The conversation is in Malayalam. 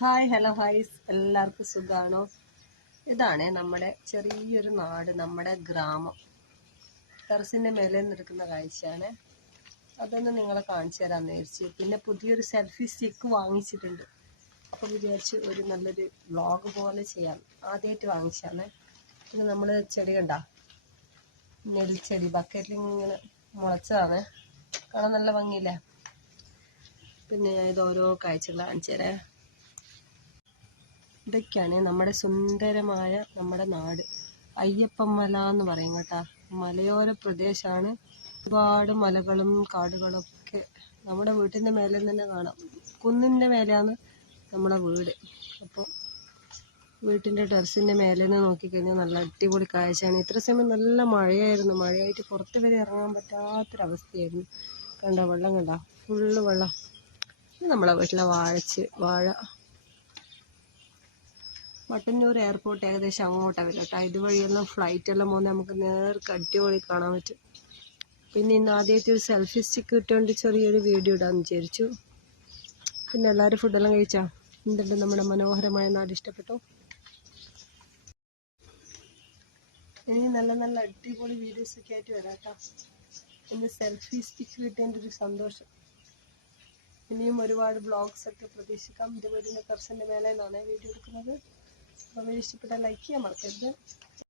ഹായ് ഹലോ ഹൈസ് എല്ലാവർക്കും സുഖാണോ? ഇതാണ് നമ്മുടെ ചെറിയൊരു നാട്, നമ്മുടെ ഗ്രാമം. ടെറസിന്റെ മേലെ നിൽക്കുന്ന കാഴ്ചയാണ്. അതൊന്ന് നിങ്ങളെ കാണിച്ചു തരാമെന്ന് വിചാരിച്ചു. പിന്നെ പുതിയൊരു സെൽഫി സ്റ്റിക്ക് വാങ്ങിച്ചിട്ടുണ്ട്. അപ്പം വിചാരിച്ചു ഒരു നല്ലൊരു വ്ളോഗ് പോലെ ചെയ്യാം. ആദ്യമായിട്ട് വാങ്ങിച്ചാണ്. പിന്നെ നമ്മൾ ചെടി കണ്ട നെൽച്ചെടി ബക്കറ്റിൽ ഇങ്ങനെ മുളച്ചതാണ്. കാണാൻ നല്ല ഭംഗിയില്ലേ? പിന്നെ ഞാൻ ഇത് ഓരോ കാഴ്ചകൾ കാണിച്ചു തരാം. ഇതൊക്കെയാണ് നമ്മുടെ സുന്ദരമായ നമ്മുടെ നാട്. അയ്യപ്പമല എന്ന് പറയും കേട്ടോ. മലയോര പ്രദേശമാണ്. ഒരുപാട് മലകളും കാടുകളും ഒക്കെ നമ്മുടെ വീട്ടിൻ്റെ മേലെ തന്നെ കാണാം. കുന്നിൻ്റെ മേലെയാണ് നമ്മുടെ വീട്. അപ്പോൾ വീട്ടിൻ്റെ ടെറസിൻ്റെ മേലെ നിന്ന് നോക്കിക്കഴിഞ്ഞാൽ നല്ല അടിപൊളി കാഴ്ചയാണ്. ഇത്ര സമയം നല്ല മഴയായിരുന്നു. മഴയായിട്ട് പുറത്ത് വരെ ഇറങ്ങാൻ പറ്റാത്തൊരവസ്ഥയായിരുന്നു. കണ്ടോ വെള്ളം കണ്ടോ? ഫുള്ള് വെള്ളം. ഇത് നമ്മളെ വീട്ടിലെ വാഴ മട്ടന്നൂർ എയർപോർട്ട് ഏകദേശം അങ്ങോട്ടാണ് വരിക കേട്ടോ. ഇതുവഴിയെല്ലാം ഫ്ലൈറ്റെല്ലാം പോകുന്നത് നമുക്ക് നേർക്ക് അടിപൊളി കാണാൻ പറ്റും. പിന്നെ ഇന്ന് ആദ്യമായിട്ട് ഒരു സെൽഫി സ്റ്റിക്ക് കിട്ടുകൊണ്ട് ചെറിയൊരു വീഡിയോ ഇടാമെന്ന് വിചാരിച്ചു. പിന്നെ എല്ലാവരും ഫുഡെല്ലാം കഴിച്ചാ? എന്തുണ്ട് നമ്മുടെ മനോഹരമായ നാട്? ഇഷ്ടപ്പെട്ടോ? ഇനി നല്ല നല്ല അടിപൊളി വീഡിയോസൊക്കെ ആയിട്ട് വരാം കേട്ടോ. ഇന്ന് സെൽഫി സ്റ്റിക്ക് കിട്ടിയതിൻ്റെ ഒരു സന്തോഷം. ഇനിയും ഒരുപാട് ബ്ലോഗ്സൊക്കെ പ്രതീക്ഷിക്കാം. ഇത് വീടിൻ്റെ ടെറസിൻ്റെ മേലെ നിന്നാണ് വീഡിയോ എടുക്കുന്നത്. അപ്പോൾ വീഡിയോ ഇഷ്ടപ്പെട്ടാൽ ലൈക്ക് ചെയ്യാൻ മറക്കരുത്.